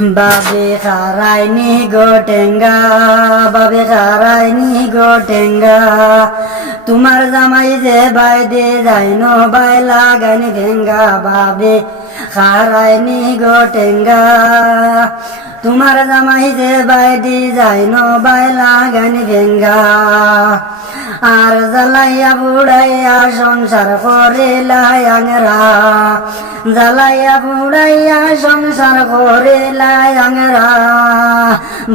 বাবে খারাইনি গোটেঙ্গা, বাবে খারাইনি গোটেঙ্গা, তোমার জামাই যে বাইদে যাইন বাই লাগানি ভেঙ্গা, বাবে খারাইনি গোটেঙ্গা, তোমার জামাই যে বাইদে যাইন বাই লাগানি ভেঙ্গা। আর জ্বালাইয়া বুড়াইয়া সংসার করে লায়াংরা, জ্বালাইয়া বুড়াইয়া সংসার করে লায়াংরা,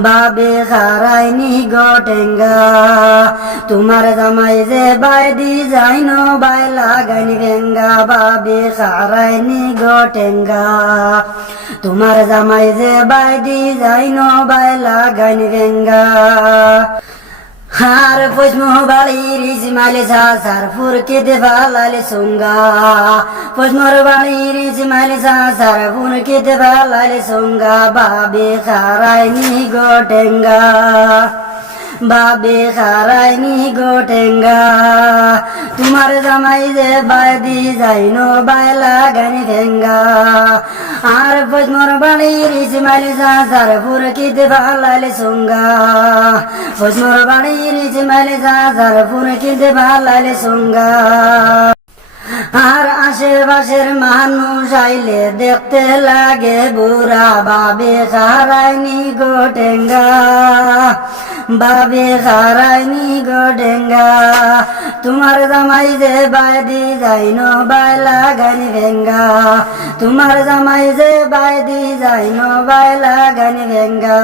বাবে খারাইনি গোটেঙ্গা, তোমার জামাই যে বাইদি যাইন বাই লাগানি ভেঙ্গা, বাবে খারাইনি গোটেঙ্গা, তোমার জামাই যে বাইদি যাইন বাই লাগানি ভেঙ্গা। হার পশ্মো বাড়ির ইসমাইল সার ফুরকে দেবালালে সঙ্গা, পশ্মোর বাড়ির ইসমাইল সার ফুরকে দেবালালে সঙ্গা, বাবে খারাইনি গোটেঙ্গা, বাবে খারাইনি গোটেঙ্গা, তোমার জামাই যে বাইদি যাইন বাই লাগানি ভেঙ্গা। আর পশ্মোর বাড়ির ইসমাইল সার ফুরকে দেবালালে সঙ্গা, পশ্মোর বাড়ির ইসমাইল সার ফুরকে দেবালালে সঙ্গা। আর আশেপাশের মানুষ আইলে দেখতে লাগে বুড়া, বাবে খারাইনি গোটেঙ্গা, বাবে খারাইনি গোটেঙ্গা, তোমার জামাই যে বাইদি যাইন বাই লাগানি ভেঙ্গা, তোমার জামাই যে বাইদি যাইন বাই লাগানি ভেঙ্গা।